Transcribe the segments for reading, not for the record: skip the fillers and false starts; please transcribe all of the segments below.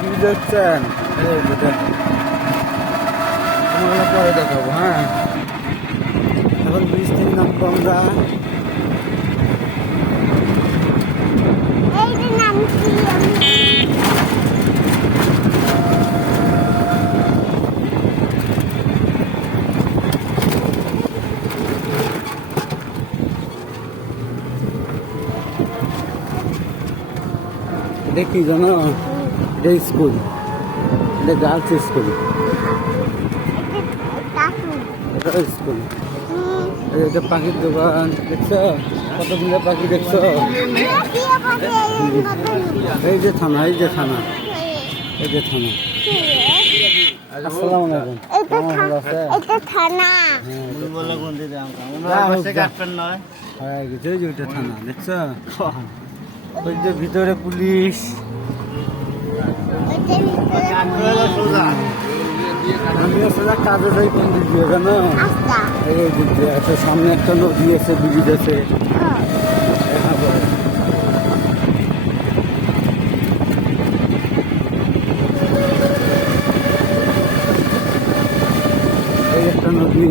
কি দেখছেন? এই যে দেখেন, তোমাকে পরে দেখাবো। হ্যাঁ, এখন ব্রিজ থেকে নামবো আমরা। এই যে নামছি আমি। এটা কি জানো? এটা স্কুল, এটা গার্লস স্কুল। এটা স্কুল। এটা পাখির দোকান দেখছো? কতগুলো পাখি দেখছো? এই যে থানা, এই যে থানা, এই যে থানা। আসসালামু আলাইকুম। এটা থানা। হ্যাঁ, ওই যে ওইটা থানা দেখছো? ওই যে ভিতরে পুলিশ। আমি আসলে কাজে যাই কোন দিক দিয়ে জানো? এই দিক দিয়ে আছে, সামনে একটা নদী আছে, ব্রিজ আছে। এই একটা নদী।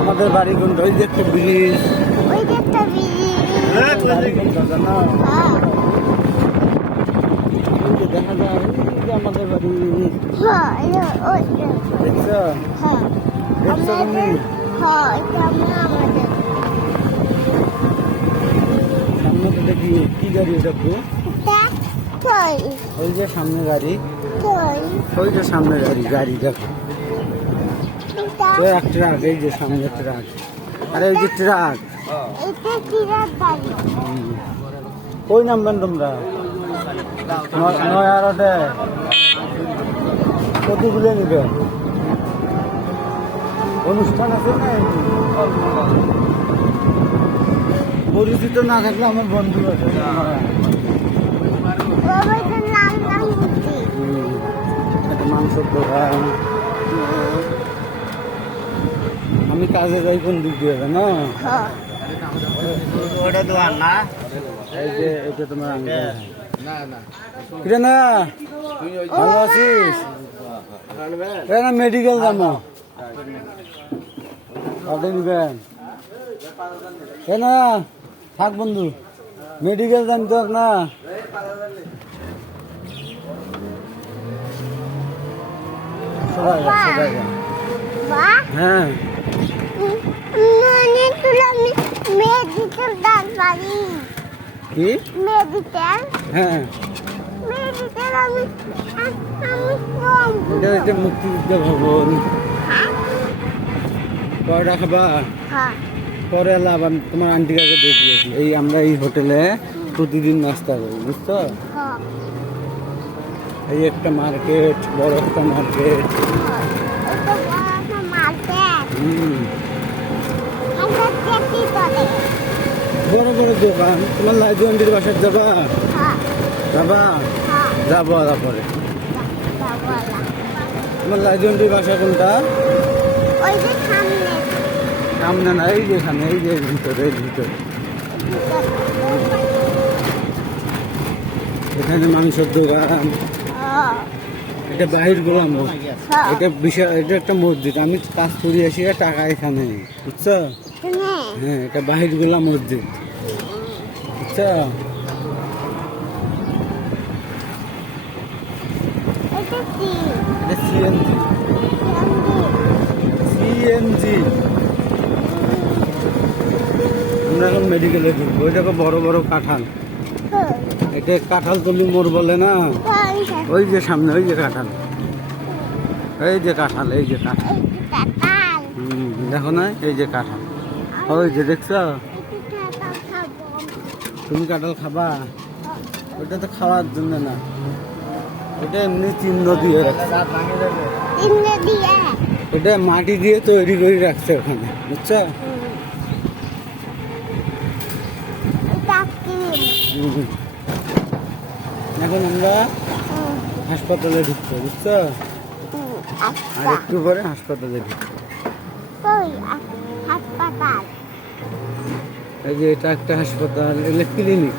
আমাদের বাড়ি কোনটা? ওই যে একটা ব্রিজ। বাড়ি কোনটা জানো? ওই যে দেখা যায়, ওই যে আমাদের বাড়ি। দেখছো? দেখছো তুমি? সামনে তো দেখি কি গাড়ি দেখবো? ওই যে সামনে গাড়ি, ওই যে সামনে গাড়ি, গাড়ি দেখো। ওই এক ট্রাক, এই যে সামনে ট্রাক, আরে এই যে ট্রাক। কই নামবেন তোমরা? নয়ারটে কতগুলো নিবে? অনুষ্ঠান আছে না? পরিচিত না থাকলে আমার বন্ধু আছে। একটা মাংসের দোকান। আমি কাজে যাই কোন দিক দিয়ে জানো? এই যে এটা তোমার কিরে না, ভালো আছিস? না মেডিকেল যাবো, নিবেন না? থাক বন্ধু, মেডিকেল যান তো না। হ্যাঁ, কি? হ্যাঁ, এটা হচ্ছে মুক্তিযুদ্ধ ভবন। পরোটা খাবা? পরে এলাম আমি তোমার আন্টি কাছে দেখিয়েছি। এই আমরা এই হোটেলে প্রতিদিন নাস্তা করি, বুঝছো? এই একটা মার্কেট, বড় একটা মার্কেট। বড় বড় দোকান। তোমার লাইজু আন্টির বাসায় যাবা? যাবা? যাবো তারপরে। তোমার লাইজু আন্টির বাসা কোনটা? সামনে না, এই যে এখানে, এই যে ভিতরে, এই ভিতরে। এখানে মাংসের দোকান। এটা বাহির গোলাম, এটা বিশাল, এটা একটা মসজিদ। আমি কাজ করি আসি, টাকা এখানে, বুঝছো? হ্যাঁ, এটা বাহির গোলাম মসজিদ, বুঝছো? এটা সিএনজি, সিএনজি। আমরা এখন মেডিকেলে ঢুকবো। এটাকে বড় বড় কাঁঠাল, এটা কাঁঠাল তলি মোড় বলে না? ওই যে সামনে, ওই যে কাঁঠাল, এই যে কাঁঠাল, এই যে কাঁঠাল। দেখো না, এই যে কাঁঠাল, ওই যে দেখছো? তুমি কাঁঠাল খাবা? ওটা তো খাওয়ার জন্য না, এটা এমনি চিহ্ন দিয়ে রাখছে। এটা মাটি দিয়ে তৈরি করে রাখছে ওখানে, বুঝছো? এখন আমরা হাসপাতালে ঢুকবো, বুঝছো? আর একটু পরে হাসপাতালে ঢুকবো। এই যে এটা একটা হাসপাতাল, এটা ক্লিনিক,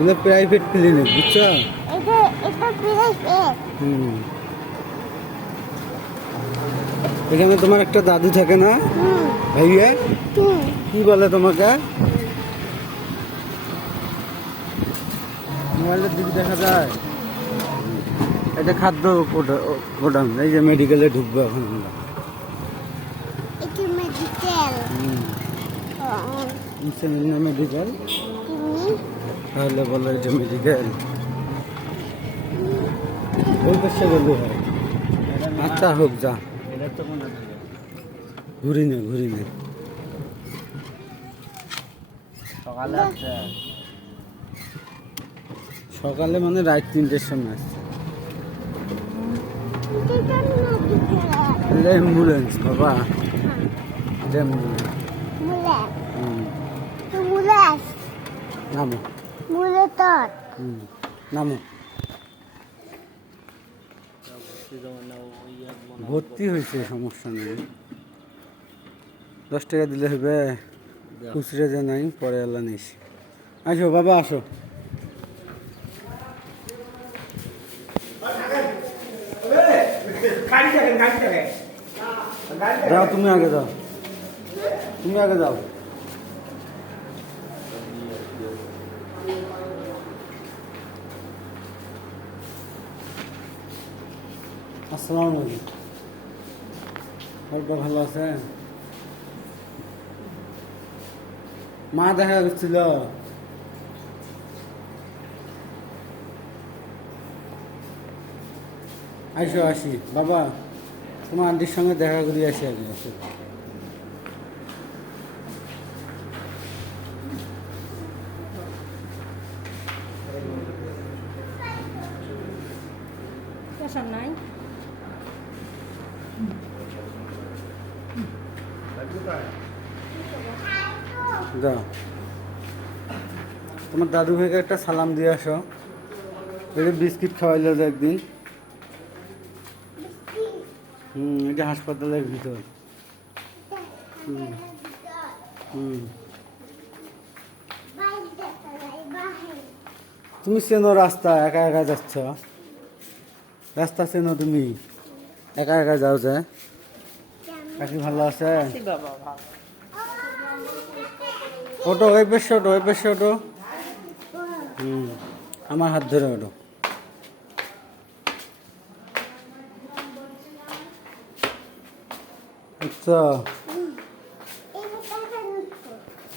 এগুলো প্রাইভেট ক্লিনিক, বুঝছো? এটা প্রাইভেট। হুম। এখানে তোমার একটা দাদু থাকে না ভাইয়া? কি বলে তোমাকে? মোবাইলের দিকে দেখা যায়। এটা খাদ্য গোডাউন। এই যে মেডিকেলে ঢুকবো এখন আমরা। এটা মেডিকেল। মেডিকেল তাহলে বলো এটা মেডিকেল। ওই পাশে বললে হয়। আচ্ছা হোক, যা ঘুরি নে। সকালে মানে রাত 3টের সময় আসছে। অ্যাম্বুলেন্স বাবা, নামো নামো। ভর্তি হয়েছে, সমস্যা নেই। 10 টাকা দিলে হবে, খুচরা যে নাই, পরে আল্লাহ নিস। আসো বাবা, আসো। যাও, তুমি আগে যাও। আসসালামু আলাইকুম। শরীরটা ভালো আছে? মা দেখা যাচ্ছিল? আসি বাবা, তোমার আন্টির সঙ্গে দেখা করি আসি আগে। নাই যাও, তোমার দাদু ভাইকে একটা সালাম দিয়ে আসো। এটা বিস্কিট খাওয়াইলো যে একদিন। এটা হাসপাতালের ভিতর। তুমি চেনো রাস্তা, একা একা যাচ্ছ? রাস্তা চেনো তুমি? একা একা যাও যে? কাকি ভালো আছে? ওটো, ওই পেশে ওটো। আমার হাত ধরে ওটো। আচ্ছা,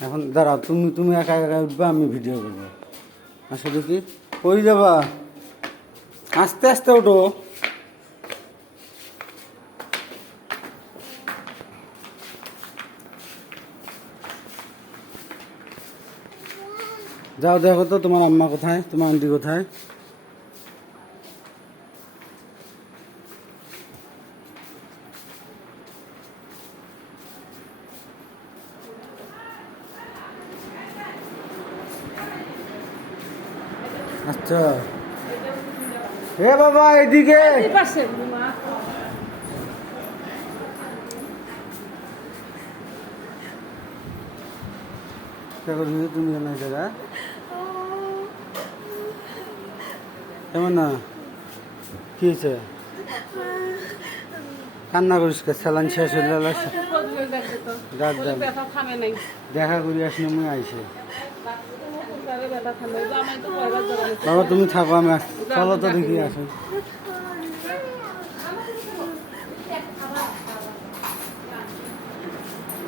এখন দাঁড়াও, তুমি একা একা উঠবা, আমি ভিডিও করবো। আসো দেখি, কই যাবা? আস্তে আস্তে ওঠো। যাও, দেখো তো তোমার আম্মা কোথায়, তোমার আন্টি কোথায়? আচ্ছা, হে বাবা, এদিকে। দেখো দিদি, তুমি জানা জায়গা কেমন না? কি হয়েছে? কান্না করিস কে? স্যালাইন শেষ হয়ে গেল। দেখা করি আসলে মুই আইসে। বাবা তুমি থাকো, আমি আসছি। চলো তো দেখি, আসো।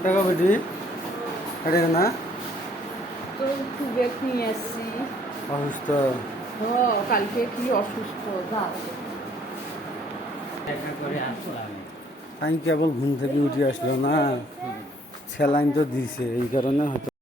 দেখো বেটি, এটা না অসুস্থ? কালকে কি অসুস্থ, আমি কেবল ঘুম থেকে উঠে আসলো না, স্যালাইন তো দিছে, এই কারণে হয়তো।